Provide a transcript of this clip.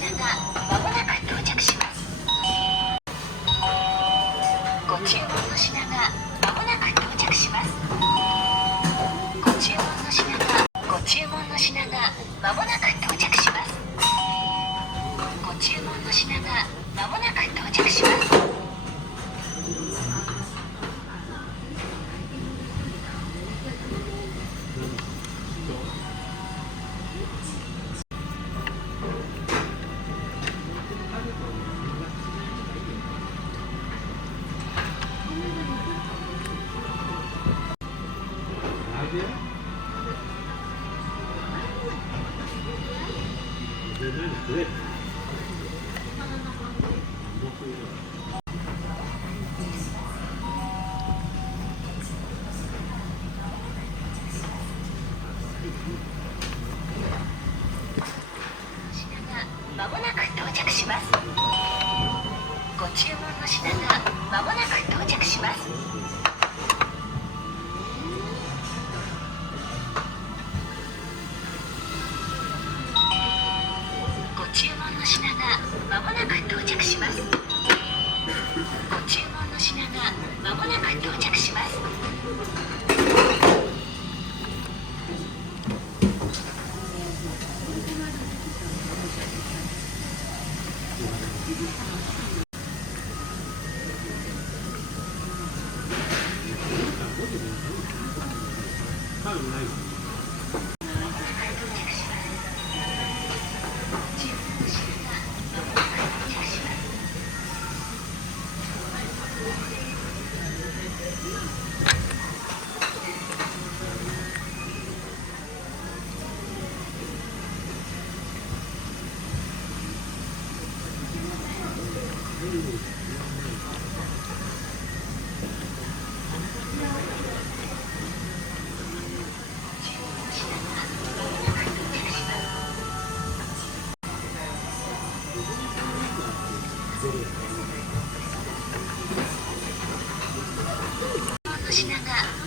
品がまもなく到着します。ご注文の品がまもなく到着します。ご注文の品がまもなく到着します。ご注文の品がまもなく到着します。まもなく到着します。ご注文の品がまもなく到着します。ご注文の品がまもなく到着します。ご注文の品がまもなく到着します。品が